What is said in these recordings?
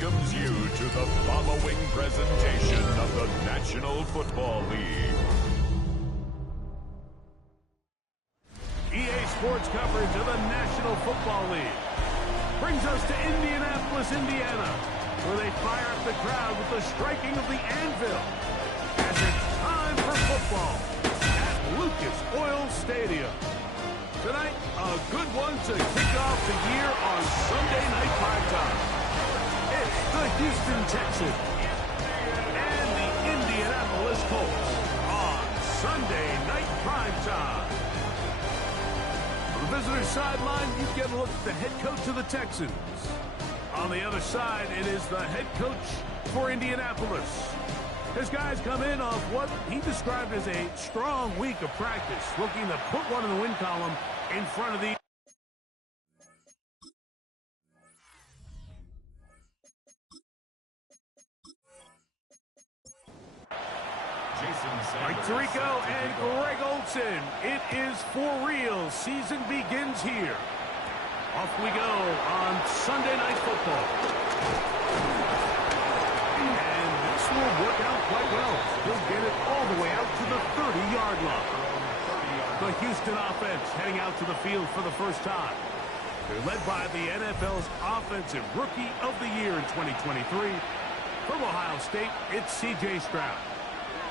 welcomes you to the following presentation of the National Football League. EA Sports coverage of the National Football League brings us to Indianapolis, Indiana, where they fire up the crowd with the striking of the anvil as it's time for football at Lucas Oil Stadium. Tonight, a good one to kick off the year on Sunday Night Primetime. It's the Houston Texans and the Indianapolis Colts on Sunday Night Primetime. On the visitor's sideline, you get a look at the head coach of the Texans. On the other side, it is the head coach for Indianapolis. His guys come in off what he described as a strong week of practice, looking to put one in the win column in front of the... Mike Tirico and Greg Olsen. It is for real. Season begins here. Off we go on Sunday Night Football. And this will work out quite well. He'll get it all the way out to the 30-yard line. The Houston offense heading out to the field for the first time. They're led by the NFL's Offensive Rookie of the Year in 2023. From Ohio State, it's C.J. Stroud.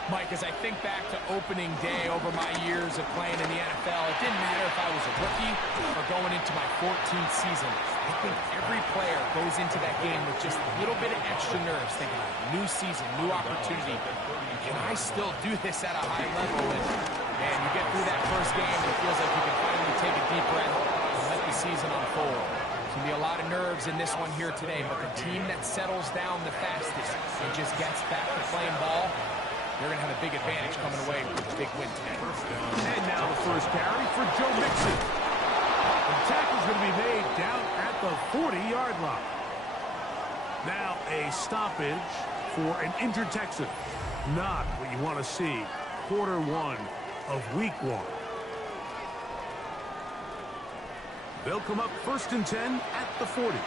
Mike, as I think back to opening day over my years of playing in the NFL, it didn't matter if I was a rookie or going into my 14th season. I think every player goes into that game with just a little bit of extra nerves, thinking, new season, new opportunity. Can I still do this at a high level? And you get through that first game, and it feels like you can finally take a deep breath and let the season unfold. There's going to be a lot of nerves in this one here today, but the team that settles down the fastest and just gets back to playing ball, they're going to have a big advantage coming away with a big win today. And now the first carry for Joe Mixon. The tackle's going to be made down at the 40-yard line. Now a stoppage for an injured Texan. Not what you want to see. Quarter one of week one. They'll come up 1st and 10 at the 40.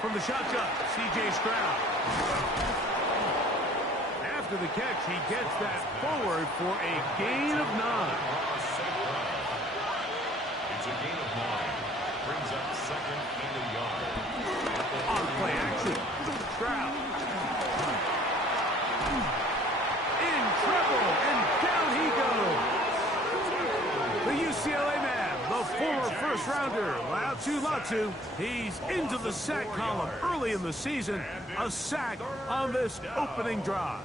From the shotgun, C.J. Stroud. After the catch, he gets that forward for a gain of 9. It's a gain of 9. Brings up 2nd and a yard. On play action, Stroud. In trouble, and down he goes. The UCLA man, the former first-rounder, Latu. He's into the sack column early in the season. A sack on this opening drive.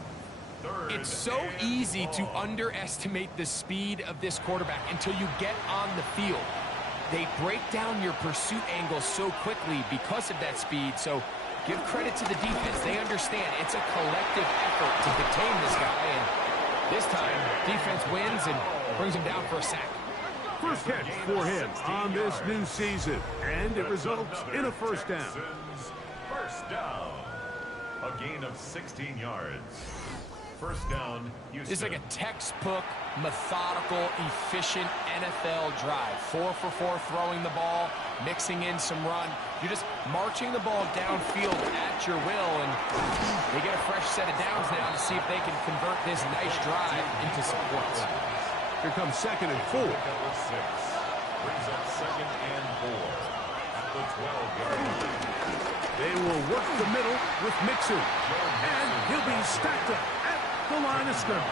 It's so easy to underestimate the speed of this quarterback until you get on the field. They break down your pursuit angle so quickly because of that speed, so give credit to the defense. They understand it's a collective effort to contain this guy, and this time, defense wins and brings him down for a sack. First catch for him on this new season, and it results in a first down. First down. A gain of 16 yards. First down, Houston. This is like a textbook, methodical, efficient NFL drive. 4 for 4 throwing the ball, mixing in some run. You're just marching the ball downfield at your will, and they get a fresh set of downs now to see if they can convert this nice drive into some points. Here comes 2nd and 4. Brings up 2nd and 4 at the 12-yard line. They will work the middle with Mixon, and he'll be stacked up at the line of scrimmage.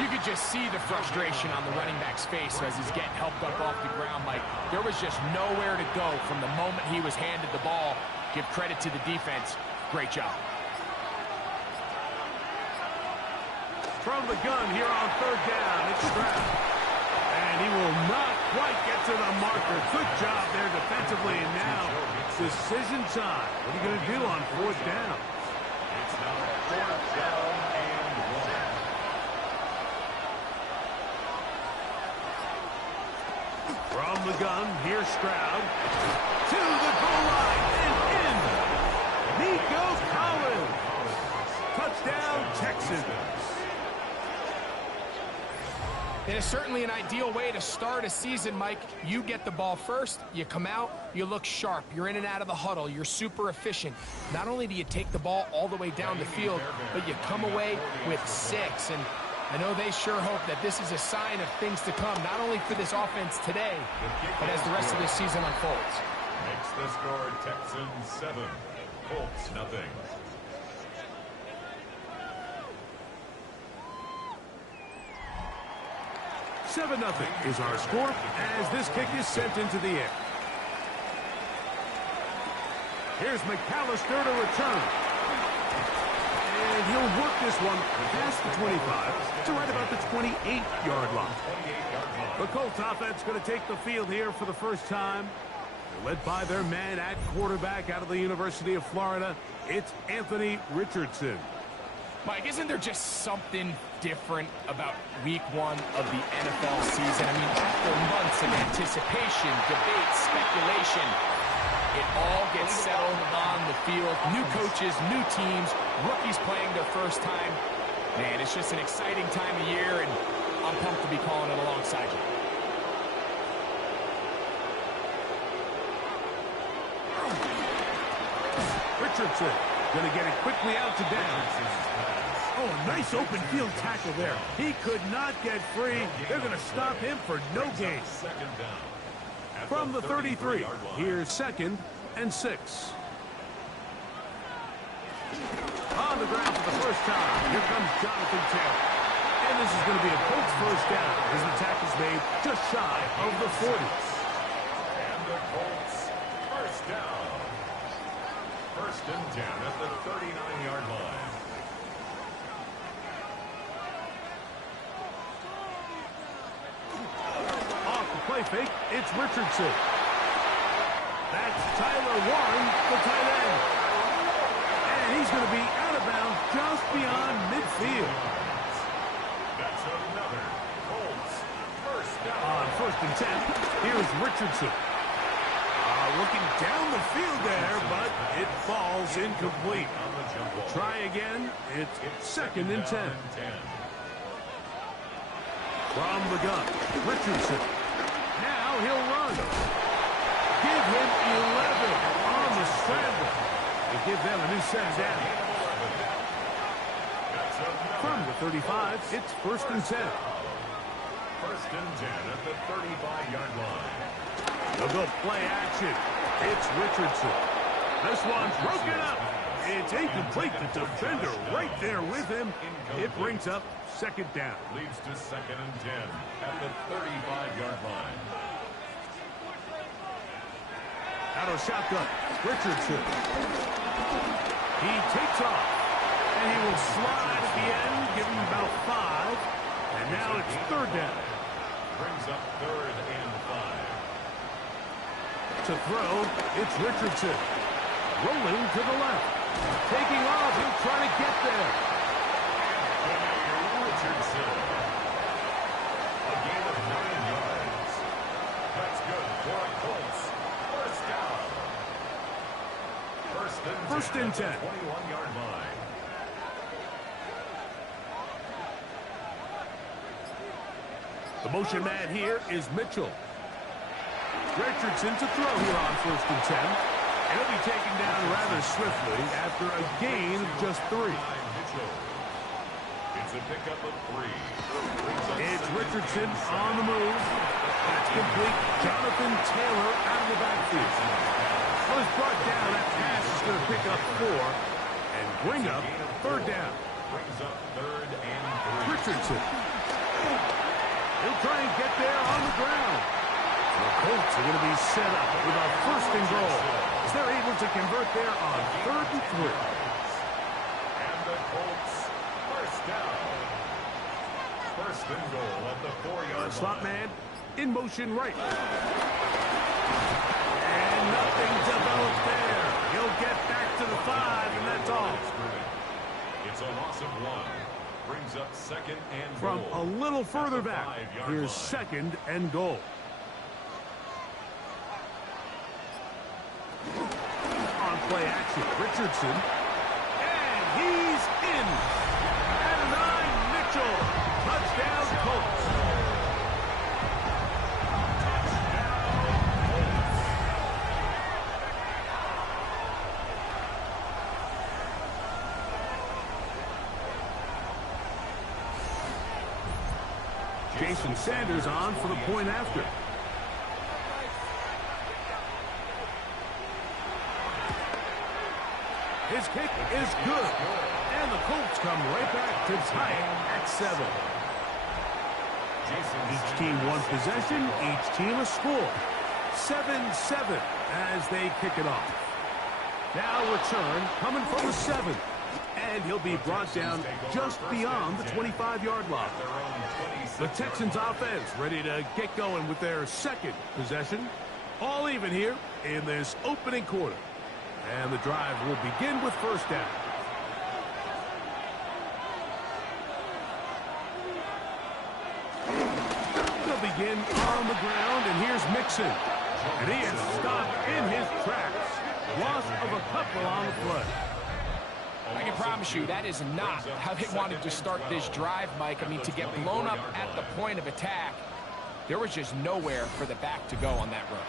You could just see the frustration on the running back's face as he's getting helped up off the ground. Like, there was just nowhere to go from the moment he was handed the ball. Give credit to the defense. Great job. From the gun here on 3rd down, it's Stroud. And he will not quite get to the marker. Good job there defensively, and now decision time. What are you going to do on 4th down? It's now 4th down and 1. From the gun, here's Stroud. To the goal line and in. Nico Collins. Touchdown, Texans. It is certainly an ideal way to start a season, Mike. You get the ball first, you come out, you look sharp, you're in and out of the huddle, you're super efficient. Not only do you take the ball all the way down the field, but you come away with 6. And I know they sure hope that this is a sign of things to come, not only for this offense today, but as the rest of this season unfolds. Makes the score Texans 7, Colts nothing. Seven nothing is our score as this kick is sent into the air. Here's McAllister to return. And he'll work this one past the 25 to right about the 28-yard line. The Colts offense going to take the field here for the first time. They're led by their man at quarterback out of the University of Florida. It's Anthony Richardson. Mike, isn't there just something different about week 1 of the NFL season? I mean, after months of anticipation, debate, speculation, it all gets settled on the field. New coaches, new teams, rookies playing their first time. Man, it's just an exciting time of year, and I'm pumped to be calling it alongside you. Richardson going to get it quickly out to down. Oh, a nice open field tackle there. He could not get free. They're going to stop him for no gain. From the 33, here's 2nd and 6. On the ground for the first time, here comes Jonathan Taylor. And this is going to be a Colts first down as the tackle's made just shy of the 40. And the Colts first down. 1st and 10 at the 39-yard line. Play fake, it's Richardson. That's Tyler Warren, the tight end. And he's going to be out of bounds just beyond midfield. That's another Colts first down. On 1st and 10, here's Richardson. Looking down the field there, but it falls incomplete. Try again, it's 2nd and 10. From the gun, Richardson. Now he'll run. Give him 11 on the scramble. They give them a new set down. From the 35, it's 1st and 10. 1st and 10 at the 35-yard line. They'll go play action. It's Richardson. This one's broken up. It's incomplete. The defender right there with him. It brings up 2nd down. Leads to 2nd and 10 at the 35-yard line. Out of shotgun, Richardson. He takes off, and he will slide at the end, give him about 5. And now it's 3rd down. Brings up 3rd and 5. To throw, it's Richardson. Rolling to the left. Taking off, he'll try to get there. Richardson. A gain of 9 yards. That's good for a Colts. First down. 1st and 10. 21-yard line. The motion man here is Mitchell. Richardson to throw here on 1st and 10. And he'll be taken down rather swiftly after a gain of just 3. It's a pickup of 3. It's Richardson on the move. That's complete. Jonathan Taylor out of the backfield. Well, it's brought down. That pass is going to pick up 4 and bring up 3rd down. Brings up 3rd and 3. Richardson. He'll try and get there on the ground. The Colts are going to be set up with a 1st and goal as they're able to convert there on 3rd and 3. And the Colts first down. 1st and goal at the 4-yard line. Slot man in motion right. And nothing developed there. He'll get back to the 5, and that's all. It's a loss of 1. Brings up 2nd and From goal. a little further back, 5-yard here's line. 2nd and goal. On play action, Richardson. And he's in. At 9, Mitchell. Touchdown, Colts. Jason Sanders on for the point after. His kick is good. And the Colts come right back to tie it at 7. Each team one possession, each team a score. 7-7 as they kick it off. Now return coming from the 7. And he'll be brought down just beyond the 25-yard line. The Texans offense ready to get going with their second possession. All even here in this opening quarter. And the drive will begin with first down. They'll begin on the ground, and here's Mixon. And he is stopped in his tracks. Loss of a couple on the play. I can promise you that is not how they wanted to start this drive, Mike. I mean, to get blown up at the point of attack, there was just nowhere for the back to go on that run.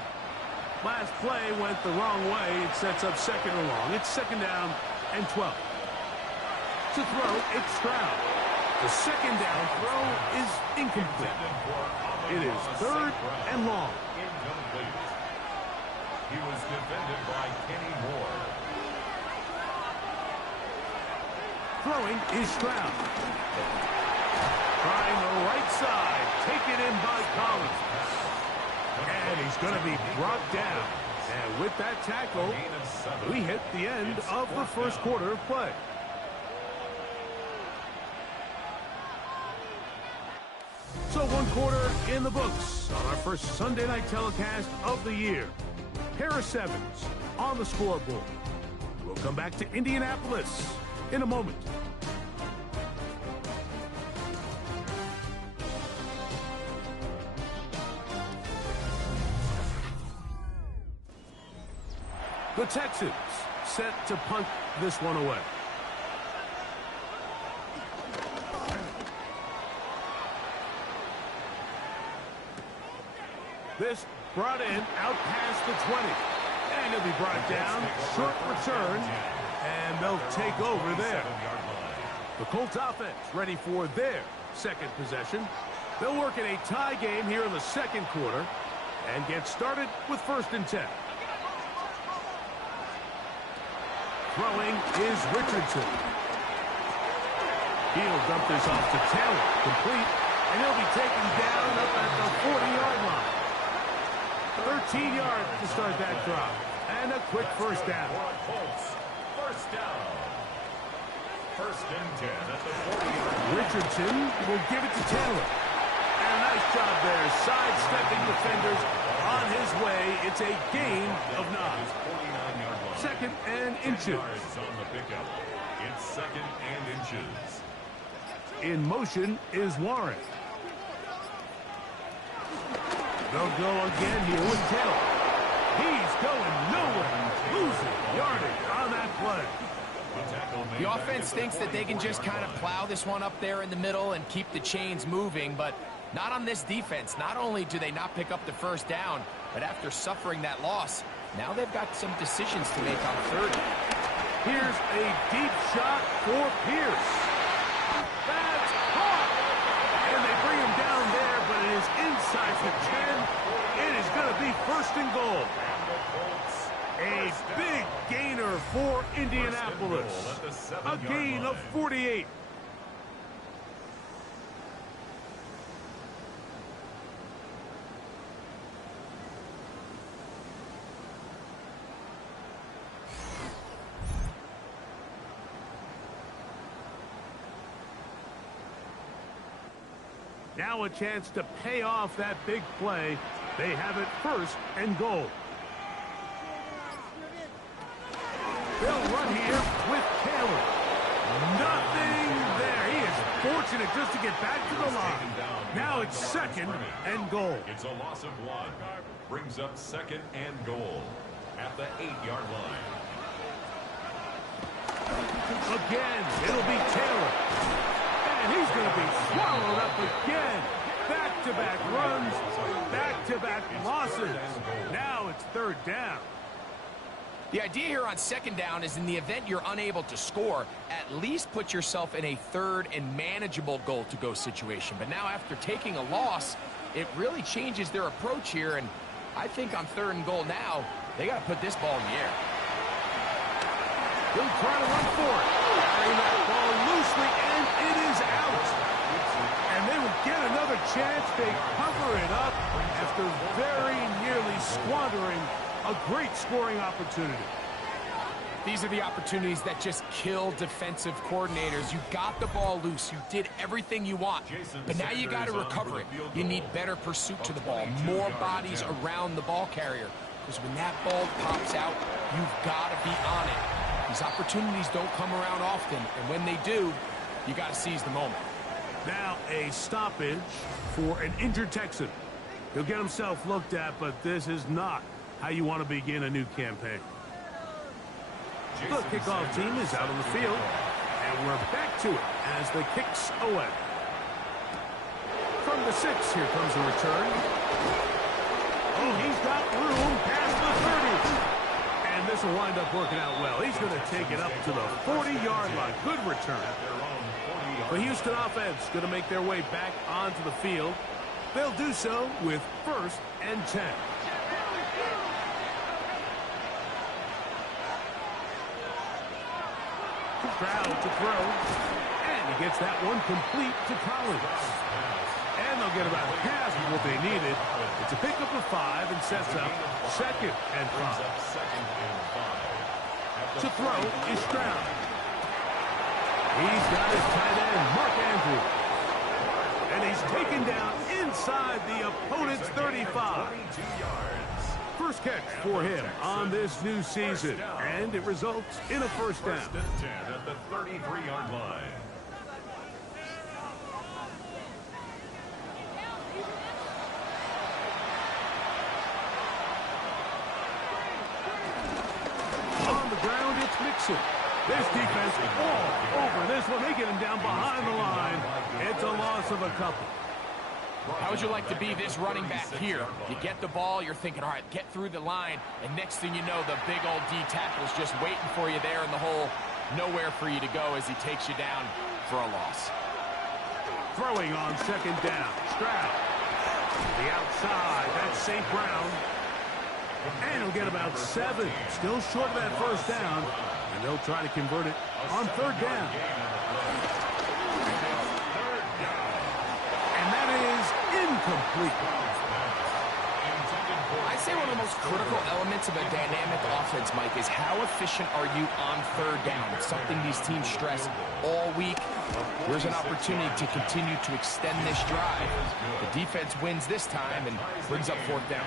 Last play went the wrong way. It sets up second and long. It's second down and 12. To throw, it's Stroud. The second down throw is incomplete. It is third and long. Incomplete. He was defended by Kenny Moore. Throwing is Stroud. Trying the right side. Taken in by Collins. And he's going to be brought down. And with that tackle, we hit the end of the first quarter of play. So one quarter in the books on our first Sunday night telecast of the year. Pair of 7s on the scoreboard. We'll come back to Indianapolis in a moment. The Texans set to punt this one away. This brought in out past the 20. And he'll be brought down. Short return. And they'll take over there. The Colts offense ready for their second possession. They'll work in a tie game here in the second quarter and get started with first and 10. Throwing is Richardson. He'll dump this off to Taylor. Complete. And he'll be taken down up at the 40-yard line. 13 yards to start that drive. And a quick first down. First down. First and 10 at the 40-yard line. Richardson will give it to Taylor. And a nice job there. Sidestepping defenders on his way. It's a gain of 9. Second and inches. On the pickup. It's second and inches. In motion is Warren. They'll go again here with Taylor. He's going nowhere. Losing yardage on that play. The offense thinks that they can just kind of plow this one up there in the middle and keep the chains moving, but not on this defense. Not only do they not pick up the first down, but after suffering that loss, now they've got some decisions to make on third. Here's a deep shot for Pierce. That's caught. And they bring him down there, but it is inside the 10. It is going to be first and goal. A big gainer for Indianapolis. A gain of 48. Now a chance to pay off that big play. They have it first and goal. They'll run here with Taylor. Nothing there. He is fortunate just to get back to the line. Now it's second and goal. It's a loss of 1. Brings up second and goal at the 8-yard line. Again, it'll be Taylor. And he's going to be swallowed up again. Back-to-back runs, back-to-back losses. Now it's third down. The idea here on second down is in the event you're unable to score, at least put yourself in a third and manageable goal-to-go situation. But now after taking a loss, it really changes their approach here, and I think on third and goal now, they got to put this ball in the air. He'll try to run for it. Carrying that ball loosely, and it is out. And they will get another chance. They cover it up after very nearly squandering a great scoring opportunity. These are the opportunities that just kill defensive coordinators. You got the ball loose. You did everything you want. But now you got to recover it. You need better pursuit to the ball, more bodies around the ball carrier. Because when that ball pops out, you've got to be on it. These opportunities don't come around often. And when they do, you got to seize the moment. Now a stoppage for an injured Texan. He'll get himself looked at, but this is not how you want to begin a new campaign. The kickoff team is out on the field, and we're back to it as the kicks away. From the 6, here comes the return. Oh, he's got room past the 30. And this will wind up working out well. He's going to take it up to the 40-yard line. Good return. The Houston offense going to make their way back onto the field. They'll do so with 1st and 10. Crowd to throw, and he gets that one complete to Collins. And they'll get about half of what they needed. It's a pickup of 5 and sets up 2nd and 5. To throw is Stroud. He's got his tight end, Mark Andrews. And he's taken down inside the opponent's 35. First catch for him on this new season, and it results in a 1st down. 1st and 10 at the 33-yard line. On the ground, it's Mixon. This defense all over this one. They get him down behind the line. It's a loss of a couple. How would you like to be this running back here? You get the ball, you're thinking, all right, get through the line, and next thing you know, the big old D tackle's just waiting for you there in the hole. Nowhere for you to go as he takes you down for a loss. Throwing on 2nd down. Stroud. The outside. That's St. Brown. And he'll get about 7. Still short of that 1st down. And they'll try to convert it on 3rd down. And that is incomplete. I say one of the most critical elements of a dynamic offense, Mike, is how efficient are you on 3rd down? It's something these teams stress all week. There's an opportunity to continue to extend this drive. The defense wins this time and brings up 4th down.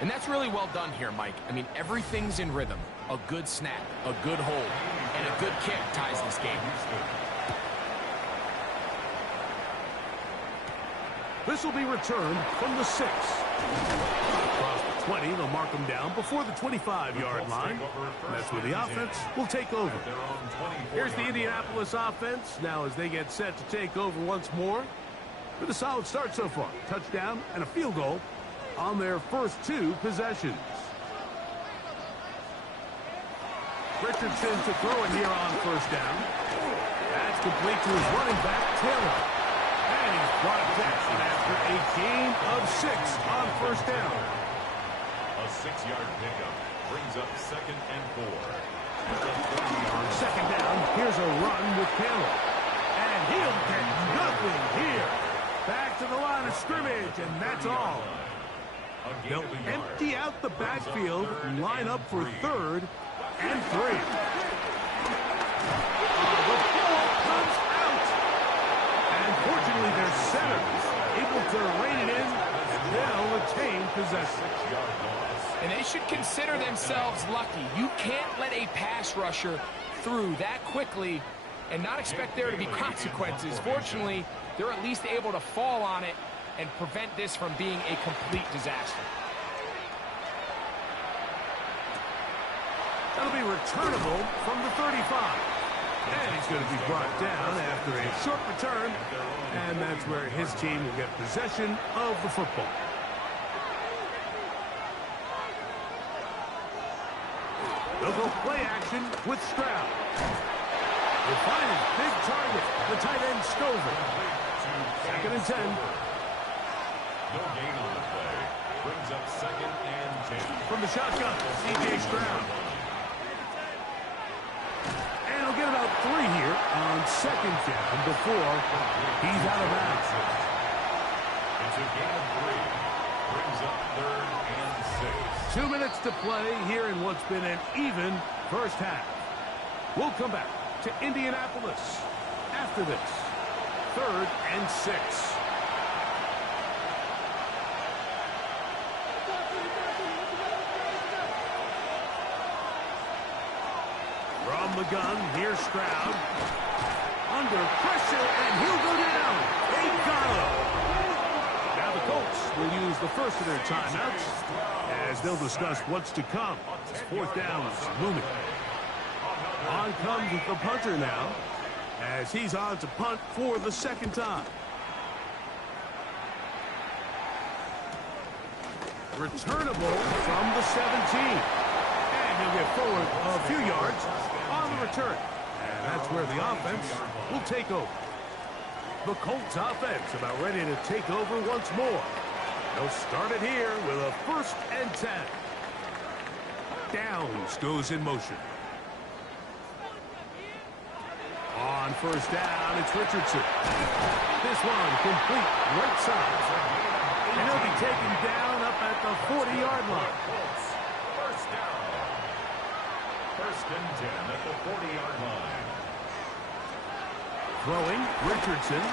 And that's really well done here, Mike. I mean, everything's in rhythm. A good snap, a good hold, and a good kick ties this game. This will be returned from the 6. Across the 20, they'll mark them down before the 25-yard line. That's where the offense will take over. Here's the Indianapolis offense now as they get set to take over once more. With a solid start so far. Touchdown and a field goal on their first 2 possessions. Richardson to throw it here on 1st down. That's complete to his running back, Taylor. And he's brought down after a gain of 6 on 1st down. A 6-yard pickup brings up 2nd and 4. On 2nd down, here's a run with Taylor. And he'll get nothing here. Back to the line of scrimmage, and that's all. They'll empty out the backfield and line up for 3rd and 3. The ball comes out. And fortunately, their center is able to rein it in, and they'll retain possession. And they should consider themselves lucky. You can't let a pass rusher through that quickly and not expect there to be consequences. Fortunately, they're at least able to fall on it and prevent this from being a complete disaster. That'll be returnable from the 35. And he's going to be brought down after a short return. And that's where his team will get possession of the football. They'll go play action with Stroud. We'll find his big target, the tight end Stover. 2nd and 10. No gain on the play. Brings up 2nd and 10. From the shotgun, C.J. Stroud. And he'll get about 3 here on 2nd down before he's out of bounds. It's a gain of 3. Brings up 3rd and 6. 2 minutes to play here in what's been an even first half. We'll come back to Indianapolis after this. 3rd and 6. From the gun, here's Stroud. Under pressure, and he'll go down. They got him. Now the Colts will use the first of their timeouts as they'll discuss what's to come. 4th down is looming. On comes the punter now as he's on to punt for the 2nd time. Returnable from the 17. And he'll get forward a few yards on the return. And that's where the offense will take over. The Colts offense about ready to take over once more. They'll start it here with a 1st and 10. Downs goes in motion. On 1st down, it's Richardson. This one complete right side. And he'll be taken down up at the 40-yard line. 1st down. 1st and 10 at the 40-yard line. Throwing, Richardson.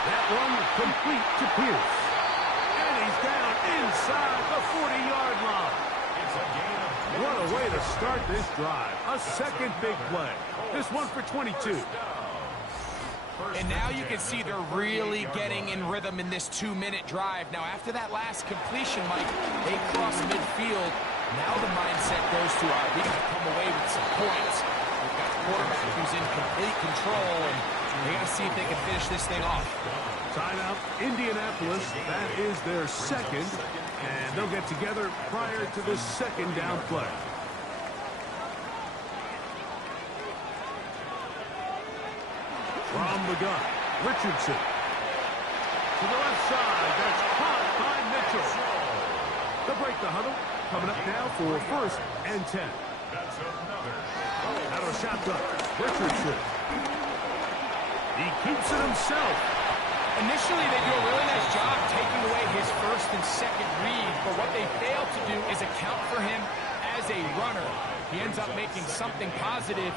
That one complete to Pierce. And he's down inside the 40-yard line. It's a gain of 2. What a way to start this drive. A 2nd big play. This one for 22. And now you can see they're really getting in rhythm in this 2-minute drive. Now, after that last completion, Mike, they cross midfield. Now the mindset goes to, we got to come away with some points. We've got a quarterback who's in complete control, and they got to see if they can finish this thing off. Timeout, Indianapolis. That is their 2nd, and they'll get together prior to this 2nd down play. From the gun, Richardson. To the left side, that's caught by Mitchell. They'll break the huddle. Coming up now for 1st and 10. That's another. Out of shotgun, Richardson. He keeps it himself. Initially, they do a really nice job taking away his 1st and 2nd read, but what they fail to do is account for him as a runner. He ends up making something positive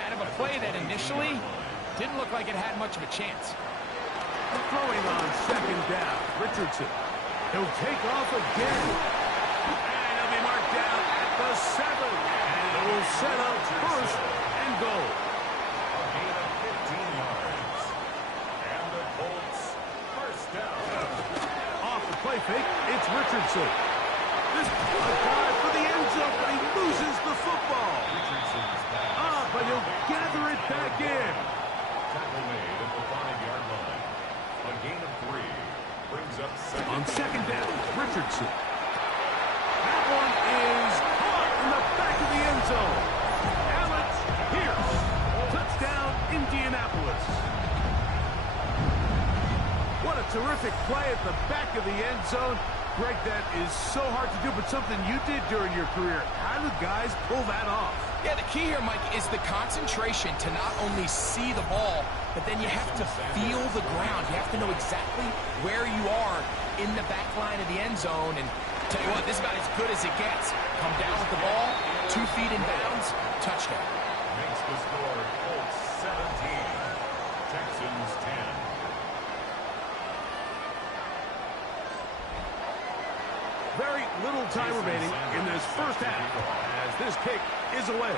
out of a play that initially didn't look like it had much of a chance. Throwing on 2nd down, Richardson. He'll take off again. And he'll be marked down at the 7. And it will set up 1st and goal. A gain of 15 yards. And the Colts 1st down. Off the play fake, it's Richardson. This a dive for the end zone, but he loses the football. Richardson's pass. But he'll gather it back in. Tackle made at the 5-yard line. A gain of 3. Brings up 2nd. On 2nd down, Richardson. That one is caught in the back of the end zone. Alex Pierce. Touchdown, Indianapolis. What a terrific play at the back of the end zone. Greg, that is so hard to do, but something you did during your career. How do guys pull that off? Yeah, the key here, Mike, is the concentration to not only see the ball, but then you have to feel the ground. You have to know exactly where you are in the back line of the end zone. And tell you what, this is about as good as it gets. Come down with the ball, 2 feet in bounds, touchdown. Makes the score Colts 17. Texans 10. Very little time remaining in this first half as this kick is away.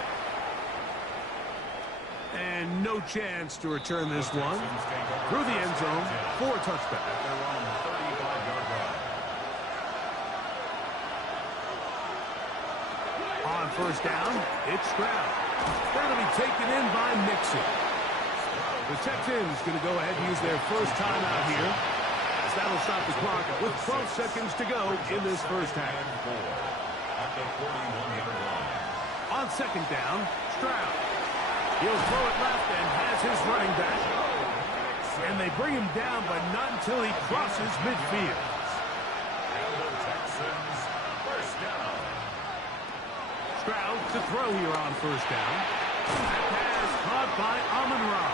And no chance to return this one through the end zone for a touchback. They're on the 35-yard line. On 1st down, it's Stroud. That'll be taken in by Mixon. The Texans going to go ahead and use their first timeout here. That'll stop the clock with 12 seconds to go in this first half. at the 41-yard line. On second down, Stroud. He'll throw it left and has his running back. And they bring him down, but not until he crosses midfield. And the Texans, first down. Stroud to throw here on first down. That pass caught by Amon-Ra.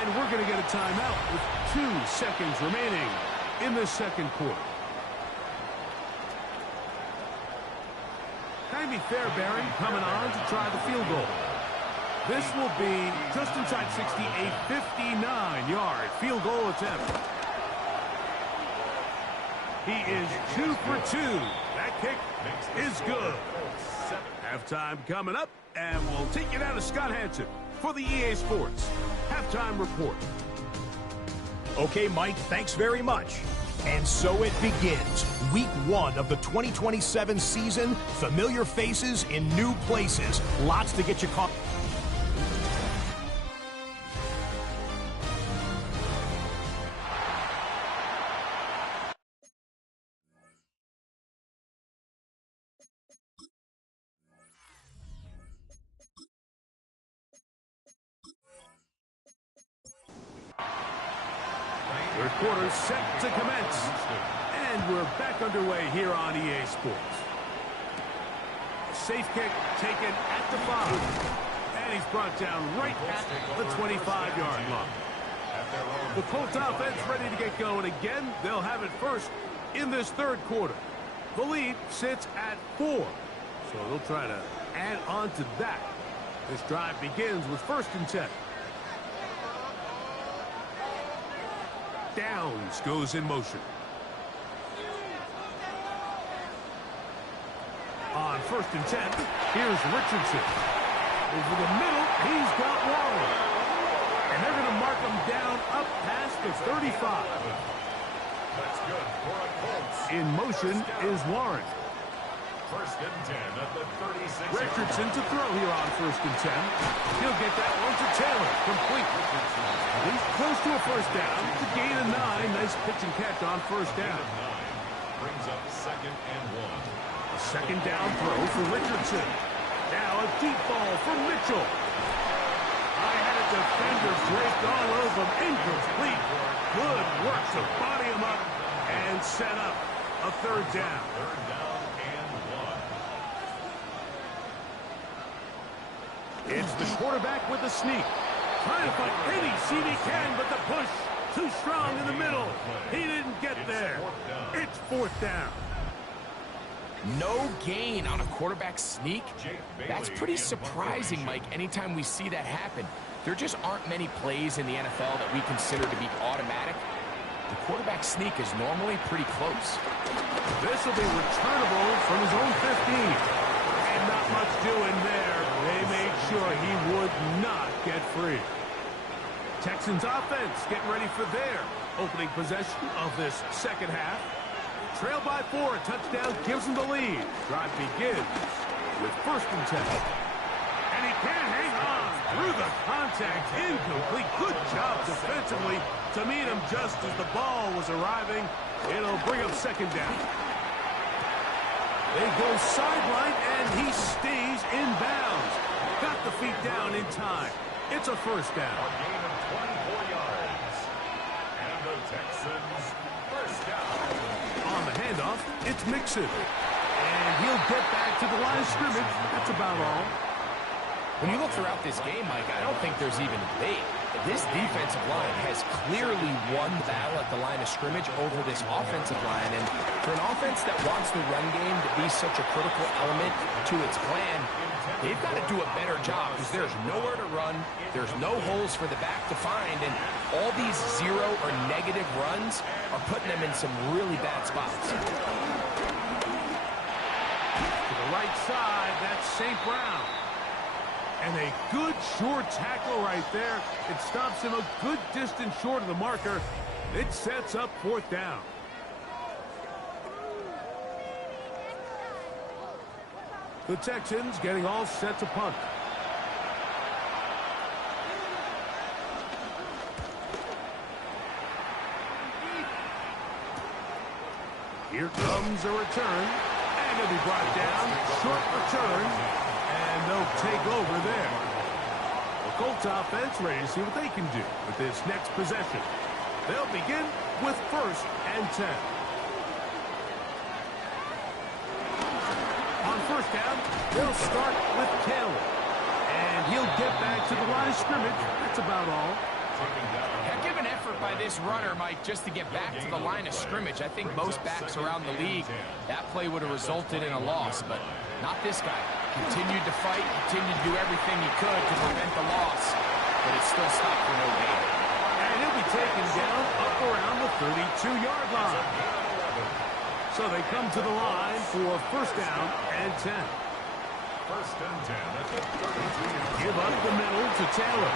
And we're going to get a timeout with 2 seconds remaining in the second quarter. Kind of be fair, Barry, coming on to try the field goal. This will be just inside 60, a 59-yard field goal attempt. He is 2 for 2. That kick is good. Halftime coming up, and we'll take you down to Scott Hansen for the EA Sports Halftime Report. Okay, Mike, thanks very much. And so it begins. Week 1 of the 2027 season. Familiar faces in new places. Lots to get you caught. Third quarter set to commence. And we're back underway here on EA Sports. Safe kick taken at the 5. And he's brought down right at the 25-yard line. The Colts offense ready to get going again. They'll have it first in this third quarter. The lead sits at 4. So they'll try to add on to that. This drive begins with 1st and 10. Downs goes in motion. On 1st and 10, here's Richardson. Over the middle, he's got Warren. And they're going to mark him down up past the 35. That's good for a Colts. In motion is Warren. 1st and 10 at the 36. Richardson to throw here on 1st and 10. He'll get that one to Taylor. Complete. He's close to a first down to gain a 9. Nice pitch and catch on first down. Brings up 2nd and 1. A second down throw for Richardson. Now a deep ball for Mitchell. I had a defender draped all over him. Incomplete. Good work to body him up and set up a 3rd down. 3rd down and 1. It's the quarterback with the sneak. Trying to find any seam he can, but the push too strong in the middle. He didn't get there. It's 4th down. No gain on a quarterback sneak. That's pretty surprising, Mike, anytime we see that happen. There just aren't many plays in the NFL that we consider to be automatic. The quarterback sneak is normally pretty close. This will be returnable from his own 15. And not much doing there. They made sure he would not get free. Texans offense getting ready for their opening possession of this second half. Trail by 4, touchdown gives them the lead. Drive begins with 1st and 10. And he can't hang on through the contact. Incomplete. Good job defensively to meet him just as the ball was arriving. It'll bring up 2nd down. They go sideline, and he stays in bounds. Got the feet down in time. It's a 1st down. A gain of 24 yards. And the Texans, first down. On the handoff, it's Mixon. And he'll get back to the line of scrimmage. That's about all. When you look throughout this game, Mike, I don't think there's even debate. This defensive line has clearly won the battle at the line of scrimmage over this offensive line. And for an offense that wants the run game to be such a critical element to its plan, they've got to do a better job because there's nowhere to run. There's no holes for the back to find. And all these 0 or negative runs are putting them in some really bad spots. To the right side, that's St. Brown. And a good short tackle right there. It stops him a good distance short of the marker. It sets up 4th down. The Texans getting all set to punt. Here comes a return. And he'll be brought down. Short return. And they'll take over there. The Colts offense ready to see what they can do with this next possession. They'll begin with 1st and 10. On 1st down, they'll start with Taylor. And he'll get back to the line of scrimmage. That's about all. Heck of an effort by this runner, Mike, just to get back to the line of scrimmage. I think most backs around the league, that play would have resulted in a loss, but not this guy. Continued to fight, continued to do everything he could to prevent the loss, but it still stopped for no gain. And he'll be taken down up around the 32-yard line. So they come to the line for 1st down and 10. 1st and 10 at the 32. Give up the middle to Taylor.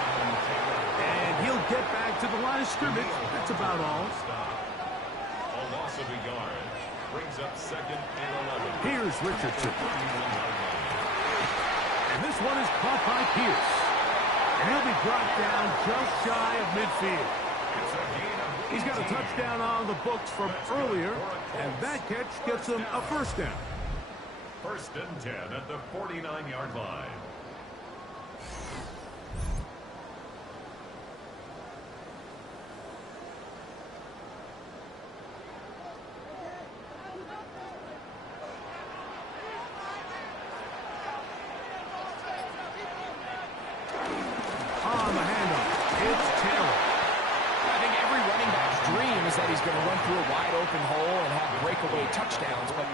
And he'll get back to the line of scrimmage. That's about all. A loss of a yard brings up 2nd and 11. Here's Richardson. And this one is caught by Pierce. And he'll be brought down just shy of midfield. He's got a touchdown on the books from earlier, and that catch gets him a 1st down. 1st and 10 at the 49-yard line. On the handoff, it's Taylor. I think every running back's dream is that he's going to run through a wide open hole and have breakaway touchdowns, but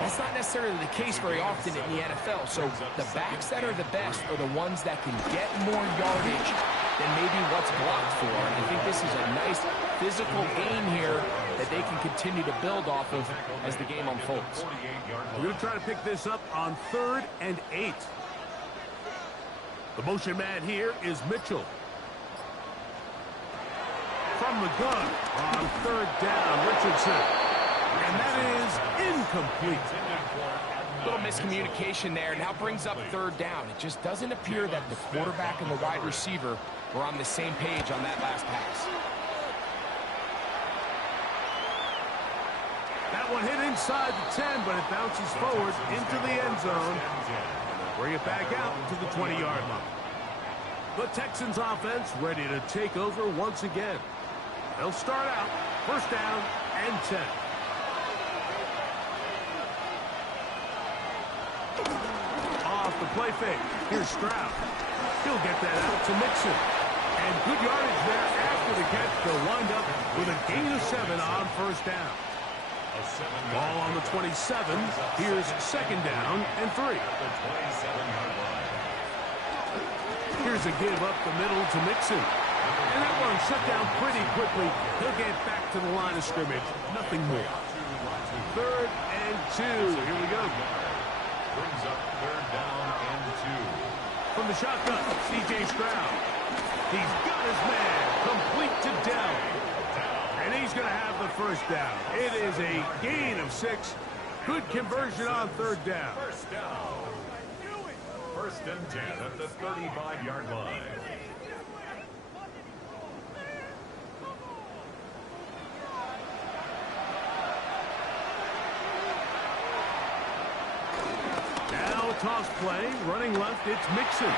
that's not necessarily the case very often in the NFL. So the backs that are the best are the ones that can get more yardage than maybe what's blocked for. And I think this is a nice physical gain here that they can continue to build off of as the game unfolds. We're going to try to pick this up on 3rd and 8. The motion man here is Mitchell. From the gun on 3rd down, Richardson. And that is incomplete. Little miscommunication there. Now brings up 3rd down. It just doesn't appear that the quarterback and the wide receiver were on the same page on that last pass. That one hit inside the 10, but it bounces forward into the end zone. Bring it back out to the 20-yard line. The Texans offense ready to take over once again. They'll start out 1st down and 10. Off the play fake. Here's Stroud. He'll get that out to Mixon. And good yardage there after the catch. They'll wind up with a gain of 7 on 1st down. Ball on the 27. Here's 2nd down and 3. Here's a give up the middle to Mixon. And that one shut down pretty quickly. He'll get back to the line of scrimmage. Nothing more. 3rd and 2. Here we go. Brings up 3rd down and 2. From the shotgun, C.J. Stroud. He's got his man complete to Dell. And he's going to have the 1st down. It is a gain of 6. Good conversion on 3rd down. 1st down. 1st and 10 at the 35-yard line. Now a toss play. Running left, it's Mixon.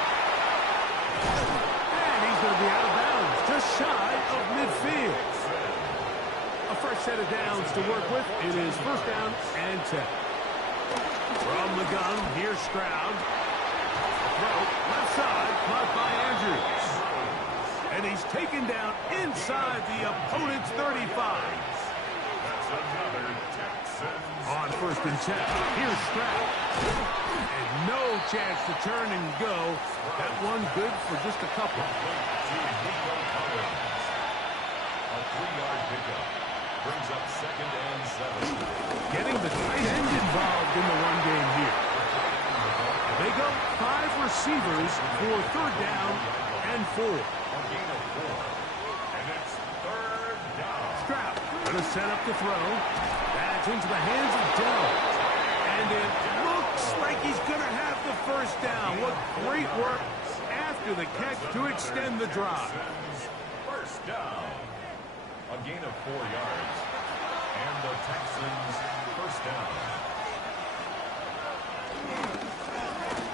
And he's going to be out of bounds, just shy of midfield. A fresh set of downs to work with. It is 1st down and 10. From the gun, here's Stroud. Throw, left side, caught by Andrews. And he's taken down inside the opponent's 35. That's another Texans. On 1st and 10, here's Stroud. And no chance to turn and go. That one good for just a couple. A 3-yard pickup. Brings up 2nd and 7. Getting the tight end involved in the run game here. They go 5 receivers for 3rd down and 4. A gain of 4. And it's 3rd down. Stroud going to set up the throw. That's into the hands of Dell. And it looks like he's going to have the 1st down. What great work after the catch to extend the drive. 1st down. A gain of 4 yards. And the Texans 1st down.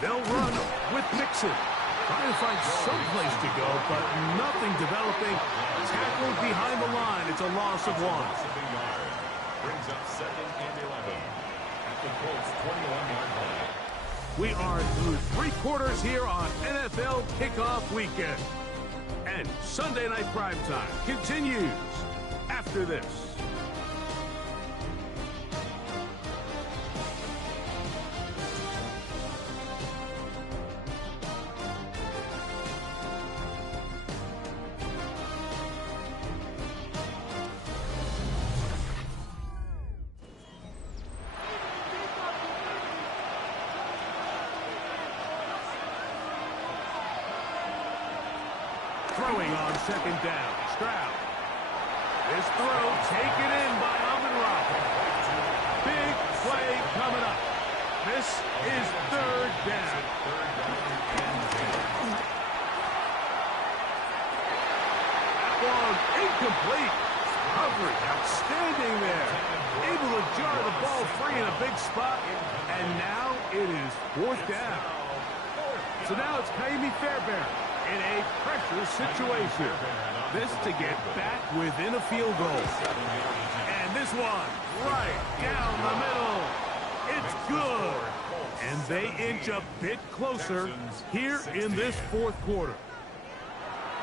They'll run with Mixon. Trying to find some place to go, but nothing developing. Tackled behind the line. It's a loss of 1. Brings up 2nd and 11 at the Colts 21-yard line. We are through 3 quarters here on NFL Kickoff Weekend. And Sunday Night Primetime continues after this. Throwing on 2nd down. Stroud. This throw taken in by Amon-Ra. Big play coming up. This is 3rd down. That one incomplete. Coverage outstanding there. Able to jar the ball free in a big spot. And now it is 4th down. So now it's Kaimi Fairbairn in a pressure situation. This to get back within a field goal. And this one right down the middle. It's good. And they inch a bit closer here in this 4th quarter.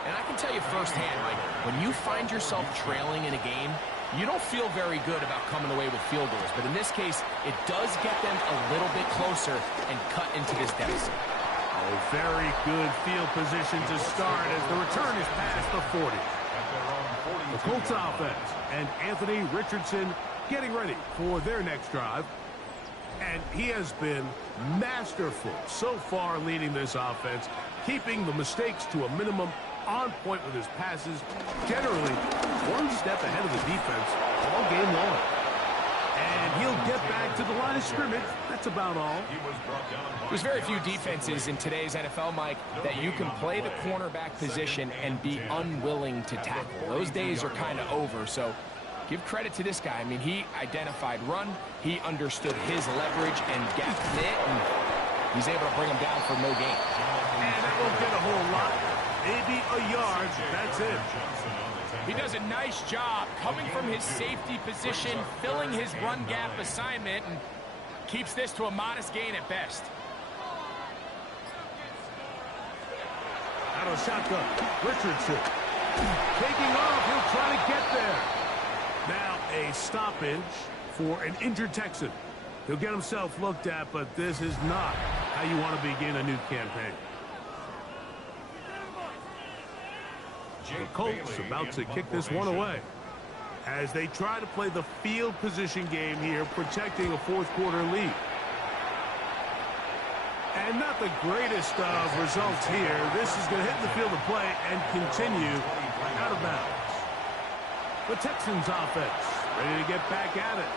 And I can tell you firsthand, Mike, when you find yourself trailing in a game, you don't feel very good about coming away with field goals. But in this case, it does get them a little bit closer and cut into this deficit. Oh, very good field position to start as the return is past the 40. The Colts offense and Anthony Richardson getting ready for their next drive. And he has been masterful so far leading this offense, keeping the mistakes to a minimum, on point with his passes, generally one step ahead of the defense all game long. And he'll get back to the line of scrimmage. That's about all. There's very few defenses in today's NFL, Mike, that you can play the cornerback position and be unwilling to tackle. Those days are kind of over, so give credit to this guy. I mean, he identified run, he understood his leverage and gap fit, and he's able to bring him down for no gain. And that won't get a whole lot. Maybe a yard. That's it. He does a nice job coming from his safety position, filling his run gap assignment, and keeps this to a modest gain at best. Out of shotgun, Richardson. Taking off, he'll try to get there. Now a stoppage for an injured Texan. He'll get himself looked at, but this is not how you want to begin a new campaign. The Colts about to kick this one away as they try to play the field position game here, protecting a 4th quarter lead. And not the greatest of results here. This is going to hit the field of play and continue out of bounds. The Texans offense ready to get back at it.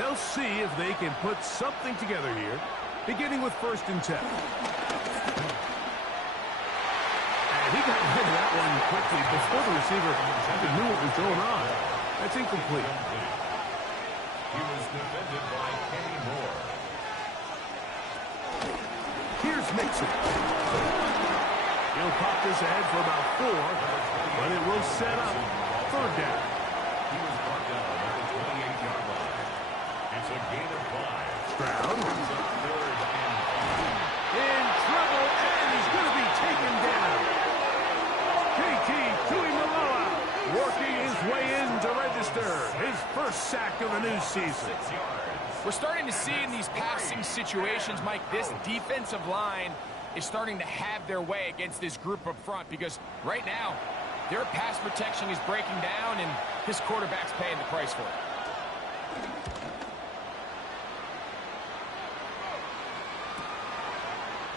They'll see if they can put something together here, beginning with 1st and 10. He got rid of that one quickly before the receiver even knew what was going on. That's incomplete. He was defended by Kenny Moore. Here's Mixon. He'll pop this ahead for about 4, but it will set up 3rd down. He was brought down at the 28-yard line. It's a gain of 5. Stroud. Brings up 3rd and 5. In trouble, and he's going to be taken down. KT Tuimoloau working his way in to register his 1st sack of the new season. We're starting to see in these passing situations, Mike, this defensive line is starting to have their way against this group up front, because right now their pass protection is breaking down and this quarterback's paying the price for it.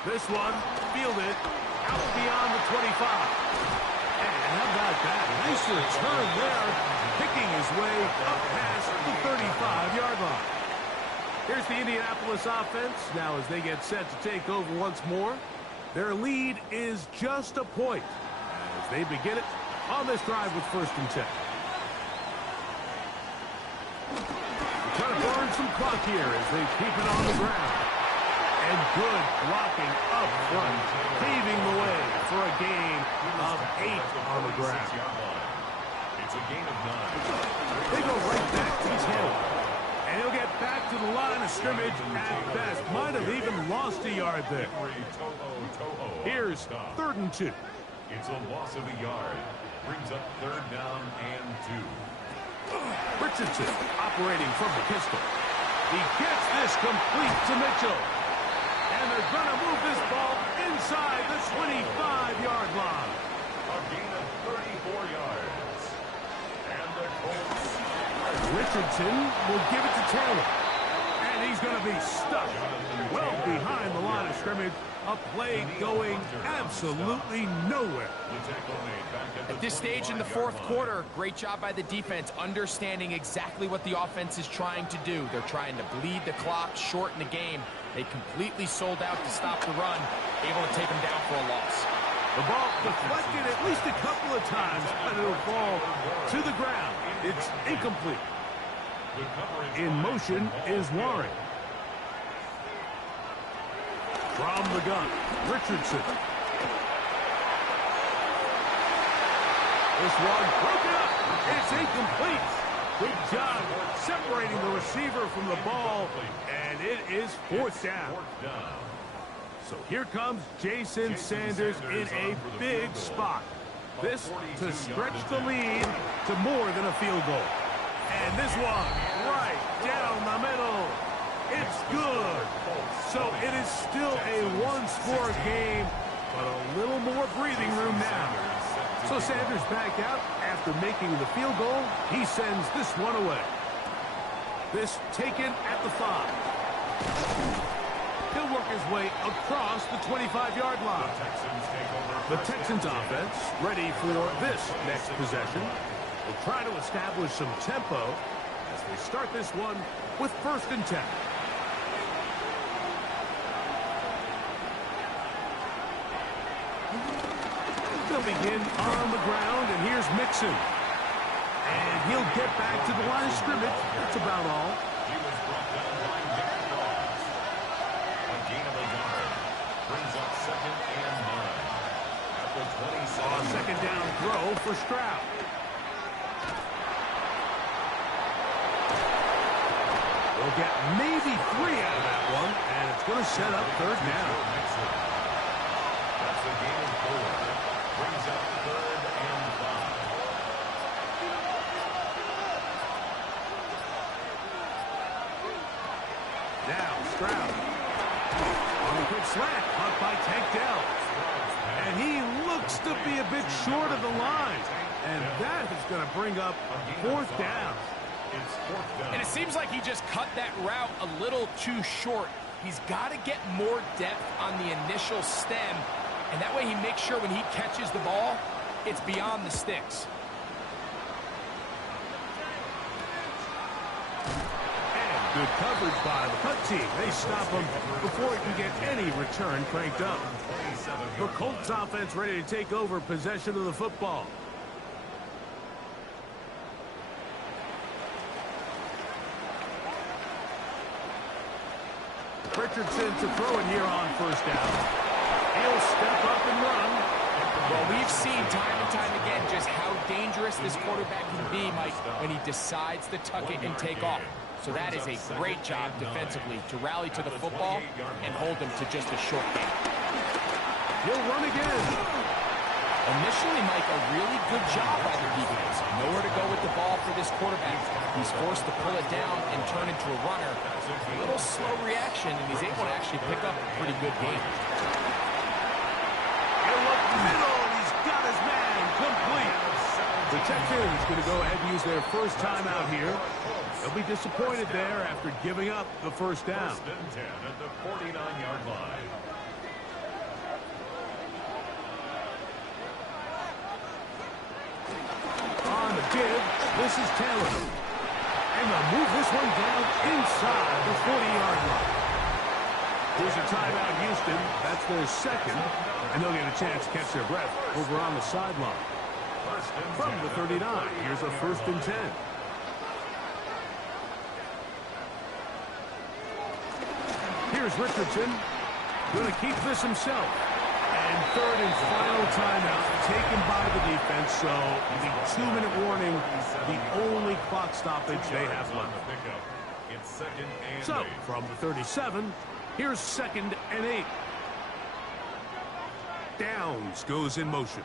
This one fielded out beyond the 25. And how about that? Nice return there, picking his way up past the 35-yard line. Here's the Indianapolis offense. Now as they get set to take over once more, their lead is just a point as they begin it on this drive with 1st and 10. Trying to burn some clock here as they keep it on the ground. And good blocking up front, paving the way for a gain of 8 on the ground. It's a gain of 9. They go right back to his head. And he'll get back to the line of scrimmage at best. Might have even lost a yard there. Here's 3rd and 2. It's a loss of a yard. Brings up 3rd down and 2. Richardson operating from the pistol. He gets this complete to Mitchell. And they're going to move this ball inside the 25-yard line. A gain of 34 yards. And the Colts. Richardson will give it to Taylor. And he's going to be stuck well behind the line of scrimmage. A play going absolutely nowhere. At this stage in the 4th quarter, great job by the defense, understanding exactly what the offense is trying to do. They're trying to bleed the clock, shorten the game. They completely sold out to stop the run, able to take them down for a loss. The ball deflected at least a couple of times, but it'll fall to the ground. It's incomplete. In motion is Warren. From the gun, Richardson. This one broken up. It's incomplete. Good job separating the receiver from the ball, and it is 4th down. So here comes Jason Sanders in a big spot. This to stretch the lead to more than a field goal. And this one right down the middle. It's good. So it is still a one-score game, but a little more breathing room now. So Sanders back out after making the field goal. He sends this one away. This taken at the 5. He'll work his way across the 25-yard line. The Texans offense ready for this next possession. Will try to establish some tempo as they start this one with 1st and 10. They'll begin on the ground, and here's Mixon. And he'll get back to the line of scrimmage. That's about all. He was brought down by Nick Cross. A gain of a yard. Brings up 2nd and 9. At the 27. A 2nd down throw for Stroud. We'll get maybe 3 out of that one, and it's going to set up 3rd down. That's a gain of 4. Brings up 3rd and 5. Now Stroud on the quick slant, caught by Tank Dell. And he looks to be a bit short of the line. And that is going to bring up 4th down. It's 4th down. And it seems like he just cut that route a little too short. He's got to get more depth on the initial stem, and that way he makes sure when he catches the ball, it's beyond the sticks. And good coverage by the punt team. They stop him before he can get any return cranked up. The Colts offense ready to take over possession of the football. Richardson to throw it here on 1st down. He'll step up and run. Well, we've seen time and time again just how dangerous this quarterback can be, Mike, when he decides to tuck it and take off. So that is a great job defensively to rally to the football and hold him to just a short game. He'll run again. Initially, Mike, a really good job by the defense. Nowhere to go with the ball for this quarterback. He's forced to pull it down and turn into a runner. A little slow reaction, and he's able to actually pick up a pretty good game. He'll look middle, and he's got his man complete. The Texans going to go ahead and use their first timeout here. They'll be disappointed there after giving up the 1st down. 1st and 10 at the 49-yard line. On the give, this is Taylor. And they'll move this one down inside the 40-yard line. Here's a timeout, Houston. That's their 2nd. And they'll get a chance to catch their breath over on the sideline. From the 39, here's a 1st and 10. Here's Richardson Going to keep this himself. And third and final timeout taken by the defense. So the 2-minute warning, the only clock stoppage they have left. It's second and So 8. from the 37, here's 2nd and 8. Downs goes in motion.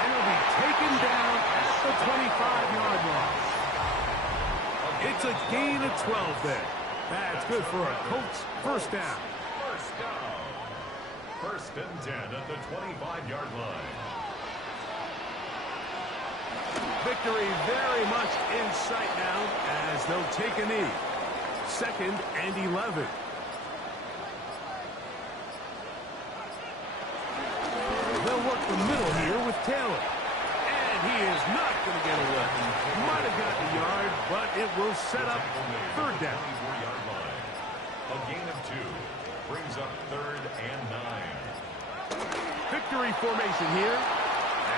And it'll be taken down at the 25-yard line. It's a gain of 12 there. That's good for a Colts first down. First down. First and 10 at the 25-yard line. Victory very much in sight now as they'll take a knee. 2nd and 11. They'll work the middle here with Taylor. And he is not going to get away. Might have gotten a yard, but it will set up third down. 24-yard line. A gain of 2 brings up 3rd and 9. Victory formation here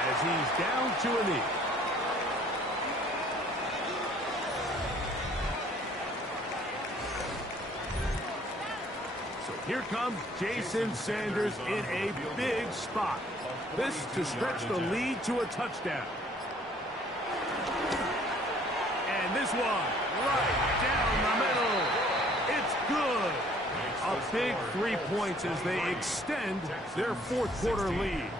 as he's down to a knee. So here comes Jason Sanders in a big spot. This to stretch the lead to a touchdown. And this one right down the middle. It's good. A big 3 points as they extend their fourth quarter lead.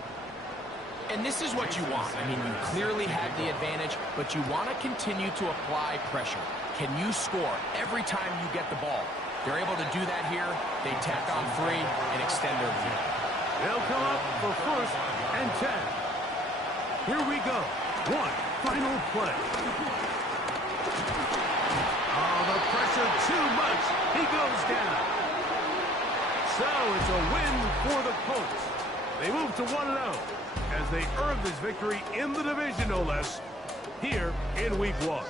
And this is what you want. I mean, you clearly have the advantage, but you want to continue to apply pressure. Can you score every time you get the ball? They're able to do that here. They tack on 3 and extend their lead. They'll come up for 1st and 10. Here we go. One final play. Oh, the pressure too much. He goes down. So it's a win for the Colts. They move to 1-0 as they earn this victory in the division, no less, here in Week 1.